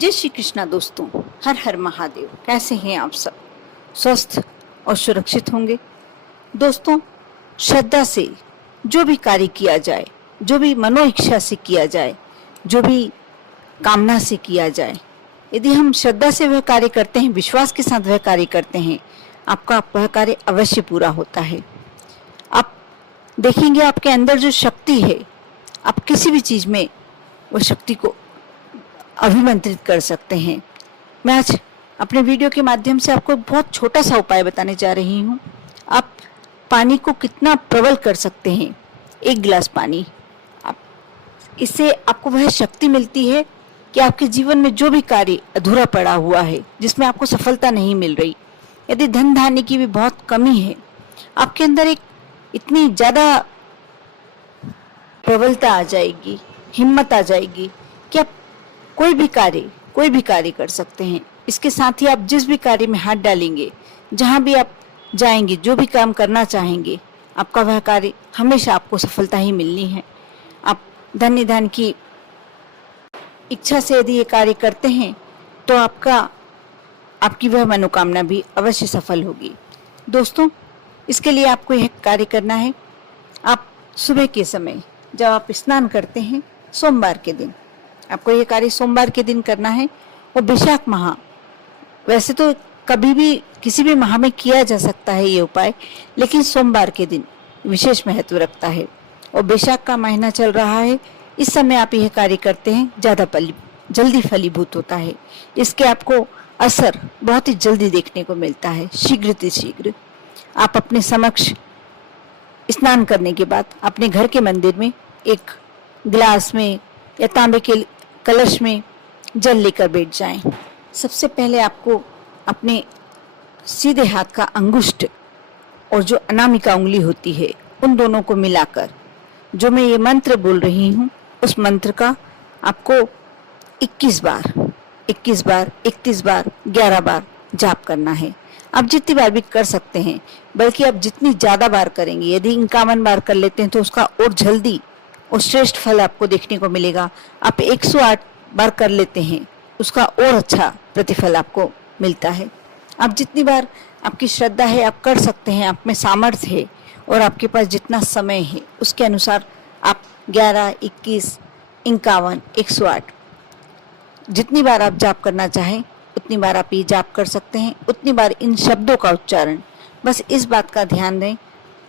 जय श्री कृष्णा दोस्तों, हर हर महादेव। कैसे हैं आप सब? स्वस्थ और सुरक्षित होंगे। दोस्तों, श्रद्धा से जो भी कार्य किया जाए, जो भी मनो इच्छा से किया जाए, जो भी कामना से किया जाए, यदि हम श्रद्धा से वह कार्य करते हैं, विश्वास के साथ वह कार्य करते हैं, आपका वह कार्य अवश्य पूरा होता है। आप देखेंगे आपके अंदर जो शक्ति है, आप किसी भी चीज में वह शक्ति को अभिमंत्रित कर सकते हैं। मैं आज अपने वीडियो के माध्यम से आपको बहुत छोटा सा उपाय बताने जा रही हूँ। आप पानी को कितना प्रबल कर सकते हैं। एक गिलास पानी, आप इससे आपको वह शक्ति मिलती है कि आपके जीवन में जो भी कार्य अधूरा पड़ा हुआ है, जिसमें आपको सफलता नहीं मिल रही, यदि धन धान्य की भी बहुत कमी है, आपके अंदर एक इतनी ज़्यादा प्रबलता आ जाएगी, हिम्मत आ जाएगी कि आप कोई भी कार्य कर सकते हैं। इसके साथ ही आप जिस भी कार्य में हाथ डालेंगे, जहां भी आप जाएंगे, जो भी काम करना चाहेंगे, आपका वह कार्य हमेशा आपको सफलता ही मिलनी है। आप धन निधान की इच्छा से यदि ये कार्य करते हैं तो आपकी वह मनोकामना भी अवश्य सफल होगी। दोस्तों, इसके लिए आपको यह कार्य करना है। आप सुबह के समय जब आप स्नान करते हैं, सोमवार के दिन आपको यह कार्य सोमवार के दिन करना है। और वैशाख माह, वैसे तो कभी भी किसी भी माह में किया जा सकता है ये उपाय, लेकिन सोमवार के दिन विशेष महत्व रखता है। और वैशाख का महीना चल रहा है, इस समय आप यह कार्य करते हैं, ज़्यादा जल्दी फलीभूत होता है। इसके आपको असर बहुत ही जल्दी देखने को मिलता है, शीघ्र। आप अपने समक्ष स्नान करने के बाद अपने घर के मंदिर में एक गिलास में या तांबे के कलश में जल लेकर बैठ जाएं। सबसे पहले आपको अपने सीधे हाथ का अंगुष्ठ और जो अनामिका उंगली होती है, उन दोनों को मिलाकर जो मैं ये मंत्र बोल रही हूँ, उस मंत्र का आपको 21 बार, 31 बार, 11 बार जाप करना है। आप जितनी बार भी कर सकते हैं, बल्कि आप जितनी ज़्यादा बार करेंगे, यदि 51 बार कर लेते हैं तो उसका और जल्दी और श्रेष्ठ फल आपको देखने को मिलेगा। आप 108 बार कर लेते हैं, उसका और अच्छा प्रतिफल आपको मिलता है। आप जितनी बार आपकी श्रद्धा है आप कर सकते हैं, आप में सामर्थ्य है और आपके पास जितना समय है उसके अनुसार आप 11, 21, 51, 108 जितनी बार आप जाप करना चाहें उतनी बार आप ये जाप कर सकते हैं। उतनी बार इन शब्दों का उच्चारण, बस इस बात का ध्यान दें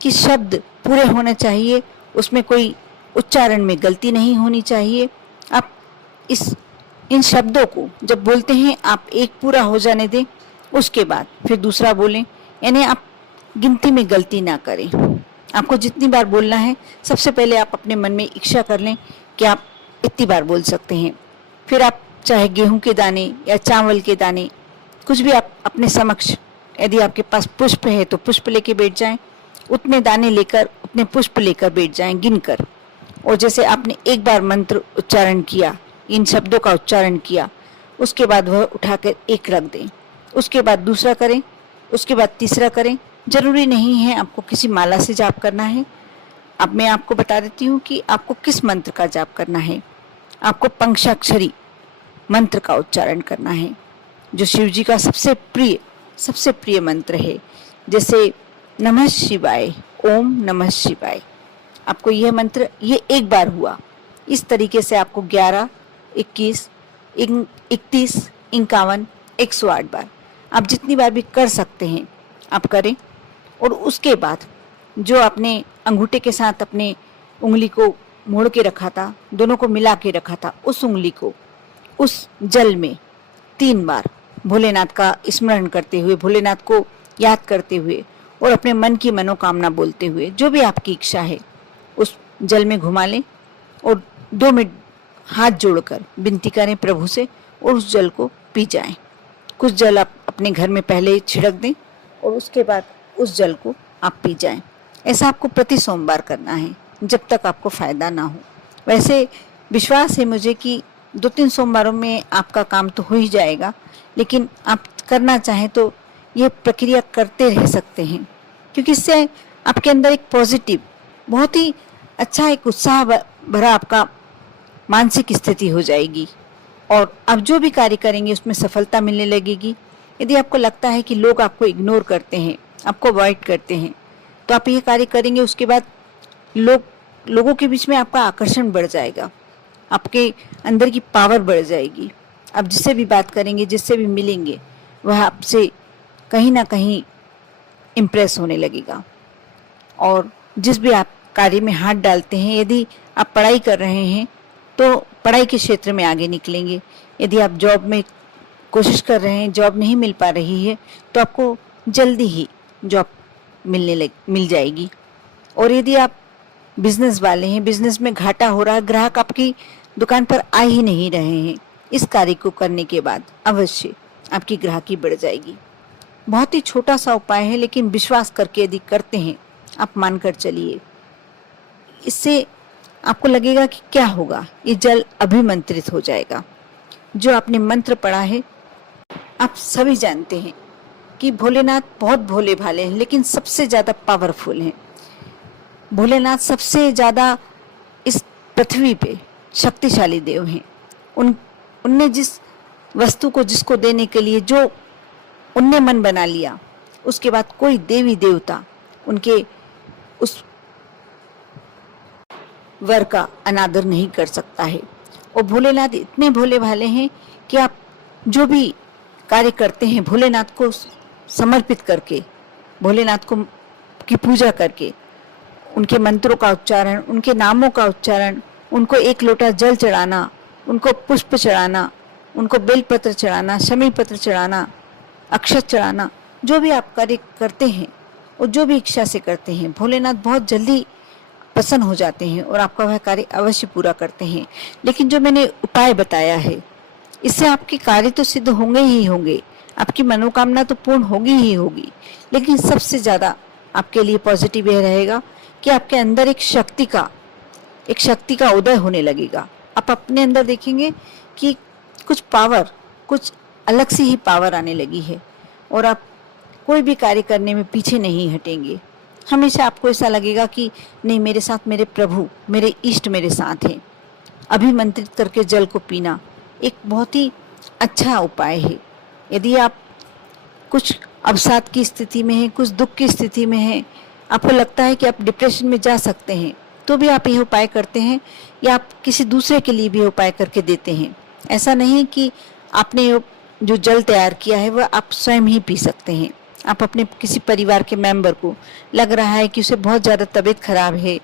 कि शब्द पूरे होने चाहिए, उसमें कोई उच्चारण में गलती नहीं होनी चाहिए। आप इन शब्दों को जब बोलते हैं आप एक पूरा हो जाने दें, उसके बाद फिर दूसरा बोलें, यानी आप गिनती में गलती ना करें। आपको जितनी बार बोलना है, सबसे पहले आप अपने मन में इच्छा कर लें कि आप इतनी बार बोल सकते हैं। फिर आप चाहे गेहूं के दाने या चावल के दाने, कुछ भी आप अपने समक्ष, यदि आपके पास पुष्प है तो पुष्प लेके बैठ जाएं, उतने दाने लेकर, उतने पुष्प लेकर बैठ जाएं गिनकर। और जैसे आपने एक बार मंत्र उच्चारण किया, इन शब्दों का उच्चारण किया, उसके बाद वह उठाकर एक रख दें, उसके बाद दूसरा करें, उसके बाद तीसरा करें। जरूरी नहीं है आपको किसी माला से जाप करना है। अब मैं आपको बता देती हूँ कि आपको किस मंत्र का जाप करना है। आपको पंचाक्षरी मंत्र का उच्चारण करना है, जो शिव जी का सबसे प्रिय मंत्र है। जैसे नमः शिवाय, ओम नमः शिवाय। आपको यह मंत्र, ये एक बार हुआ, इस तरीके से आपको 11, 21, 31, 51, 108 बार आप जितनी बार भी कर सकते हैं आप करें। और उसके बाद जो आपने अंगूठे के साथ अपने उंगली को मोड़ के रखा था, दोनों को मिला के रखा था, उस उंगली को उस जल में 3 बार भोलेनाथ का स्मरण करते हुए, भोलेनाथ को याद करते हुए और अपने मन की मनोकामना बोलते हुए, जो भी आपकी इच्छा है उस जल में घुमा लें और 2 मिनट हाथ जोड़कर विनती करें प्रभु से और उस जल को पी जाएं। कुछ जल आप अपने घर में पहले छिड़क दें और उसके बाद उस जल को आप पी जाएं। ऐसा आपको प्रति सोमवार करना है, जब तक आपको फायदा ना हो। वैसे विश्वास है मुझे कि 2-3 सोमवारों में आपका काम तो हो ही जाएगा, लेकिन आप करना चाहें तो ये प्रक्रिया करते रह सकते हैं, क्योंकि इससे आपके अंदर एक पॉजिटिव, बहुत ही अच्छा, एक उत्साह भरा आपका मानसिक स्थिति हो जाएगी। और आप जो भी कार्य करेंगे उसमें सफलता मिलने लगेगी। यदि आपको लगता है कि लोग आपको इग्नोर करते हैं, आपको अवॉइड करते हैं, तो आप ये कार्य करेंगे, उसके बाद लोगों के बीच में आपका आकर्षण बढ़ जाएगा, आपके अंदर की पावर बढ़ जाएगी। आप जिससे भी बात करेंगे, जिससे भी मिलेंगे, वह आपसे कहीं ना कहीं इम्प्रेस होने लगेगा। और जिस भी आप कार्य में हाथ डालते हैं, यदि आप पढ़ाई कर रहे हैं तो पढ़ाई के क्षेत्र में आगे निकलेंगे। यदि आप जॉब में कोशिश कर रहे हैं, जॉब नहीं मिल पा रही है, तो आपको जल्दी ही जॉब मिल जाएगी। और यदि आप बिजनेस वाले हैं, बिजनेस में घाटा हो रहा है, ग्राहक आपकी दुकान पर आ ही नहीं रहे हैं, इस कार्य को करने के बाद अवश्य आपकी ग्राहकी बढ़ जाएगी। बहुत ही छोटा सा उपाय है, लेकिन विश्वास करके यदि करते हैं, आप मानकर चलिए, इससे आपको लगेगा कि क्या होगा, ये जल अभिमंत्रित हो जाएगा। जो आपने मंत्र पढ़ा है, आप सभी जानते हैं कि भोलेनाथ बहुत भोले भाले हैं, लेकिन सबसे ज्यादा पावरफुल हैं। भोलेनाथ सबसे ज्यादा इस पृथ्वी पे शक्तिशाली देव हैं। उनने जिस वस्तु को जिसको देने के लिए जो उनने मन बना लिया, उसके बाद कोई देवी देवता उनके उस वर का अनादर नहीं कर सकता है। और भोलेनाथ इतने भोले भाले हैं कि आप जो भी कार्य करते हैं, भोलेनाथ को समर्पित करके, भोलेनाथ को की पूजा करके, उनके मंत्रों का उच्चारण, उनके नामों का उच्चारण, उनको एक लोटा जल चढ़ाना, उनको पुष्प चढ़ाना, उनको बेलपत्र चढ़ाना, शमी पत्र चढ़ाना, अक्षत चढ़ाना, जो भी आप कार्य करते हैं और जो भी इच्छा से करते हैं, भोलेनाथ बहुत जल्दी प्रसन्न हो जाते हैं और आपका वह कार्य अवश्य पूरा करते हैं। लेकिन जो मैंने उपाय बताया है, इससे आपके कार्य तो सिद्ध होंगे ही होंगे, आपकी मनोकामना तो पूर्ण होगी ही होगी। लेकिन सबसे ज्यादा आपके लिए पॉजिटिव यह रहेगा कि आपके अंदर एक शक्ति का उदय होने लगेगा। आप अपने अंदर देखेंगे कि कुछ पावर, कुछ अलग से ही पावर आने लगी है और आप कोई भी कार्य करने में पीछे नहीं हटेंगे। हमेशा आपको ऐसा लगेगा कि नहीं, मेरे साथ मेरे प्रभु, मेरे इष्ट मेरे साथ हैं। अभिमंत्रित करके जल को पीना एक बहुत ही अच्छा उपाय है। यदि आप कुछ अवसाद की स्थिति में हैं, कुछ दुख की स्थिति में हैं, आपको लगता है कि आप डिप्रेशन में जा सकते हैं, तो भी आप यह उपाय करते हैं, या आप किसी दूसरे के लिए भी उपाय करके देते हैं। ऐसा नहीं कि आपने जो जल तैयार किया है वह आप स्वयं ही पी सकते हैं। आप अपने किसी परिवार के मेंबर को लग रहा है कि उसे बहुत ज़्यादा तबीयत खराब है,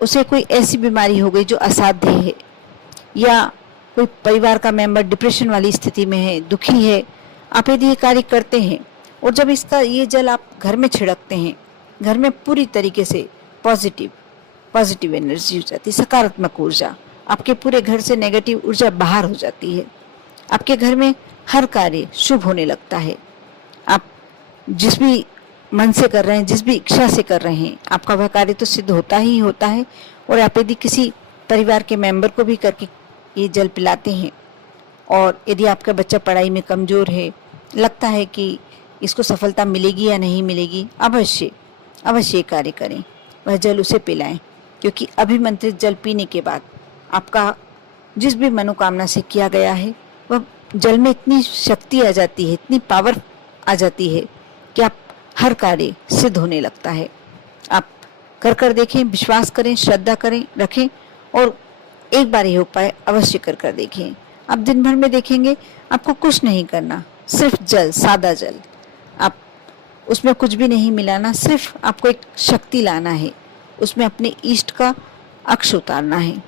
उसे कोई ऐसी बीमारी हो गई जो असाध्य है, या कोई परिवार का मेंबर डिप्रेशन वाली स्थिति में है, दुखी है, आप यदि ये कार्य करते हैं और जब ये जल आप घर में छिड़कते हैं, घर में पूरी तरीके से पॉजिटिव एनर्जी हो जाती है, सकारात्मक ऊर्जा, आपके पूरे घर से नेगेटिव ऊर्जा बाहर हो जाती है। आपके घर में हर कार्य शुभ होने लगता है। आप जिस भी मन से कर रहे हैं, जिस भी इच्छा से कर रहे हैं, आपका वह कार्य तो सिद्ध होता ही होता है। और आप यदि किसी परिवार के मेंबर को भी करके ये जल पिलाते हैं, और यदि आपका बच्चा पढ़ाई में कमजोर है, लगता है कि इसको सफलता मिलेगी या नहीं मिलेगी, अवश्य कार्य करें, वह जल उसे पिलाएं। क्योंकि अभिमंत्रित जल पीने के बाद आपका जिस भी मनोकामना से किया गया है, वह जल में इतनी शक्ति आ जाती है, इतनी पावर आ जाती है कि आप हर कार्य सिद्ध होने लगता है। आप कर देखें, विश्वास करें, श्रद्धा करें, रखें, और एक बार यह उपाय अवश्य कर देखें। आप दिन भर में देखेंगे आपको कुछ नहीं करना, सिर्फ जल, सादा जल, आप उसमें कुछ भी नहीं मिलाना, सिर्फ आपको एक शक्ति लाना है, उसमें अपने इष्ट का अक्ष उतारना है,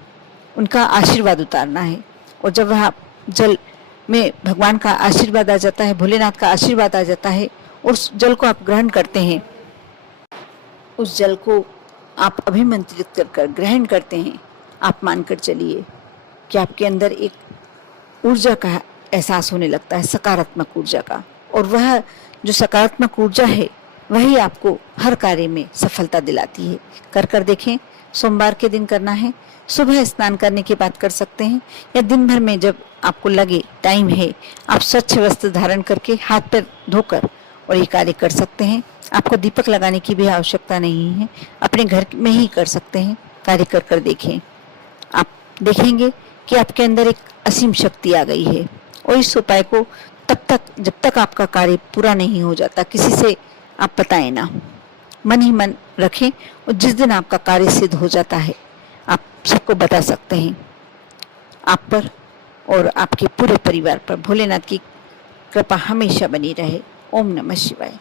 उनका आशीर्वाद उतारना है। और जब वह जल में भगवान का आशीर्वाद आ जाता है, भोलेनाथ का आशीर्वाद आ जाता है, उस जल को आप ग्रहण करते हैं, उस जल को आप अभिमंत्रित कर ग्रहण करते हैं, आप मानकर चलिए कि आपके अंदर एक ऊर्जा का एहसास होने लगता है, सकारात्मक ऊर्जा का। और वह जो सकारात्मक ऊर्जा है, वही आपको हर कार्य में सफलता दिलाती है। कर देखें। सोमवार के दिन करना है, सुबह स्नान करने के बाद कर सकते हैं, या दिन भर में जब आपको लगे टाइम है, आप स्वच्छ वस्त्र धारण करके हाथ पैर धोकर और ये कार्य कर सकते हैं। आपको दीपक लगाने की भी आवश्यकता नहीं है, अपने घर में ही कर सकते हैं। कार्य कर देखें, आप देखेंगे कि आपके अंदर एक असीम शक्ति आ गई है। और इस उपाय को जब तक आपका कार्य पूरा नहीं हो जाता, किसी से आप बताएं ना, मन ही मन रखें। और जिस दिन आपका कार्य सिद्ध हो जाता है, आप सबको बता सकते हैं। आप पर और आपके पूरे परिवार पर भोलेनाथ की कृपा हमेशा बनी रहे। ओम नमः शिवाय।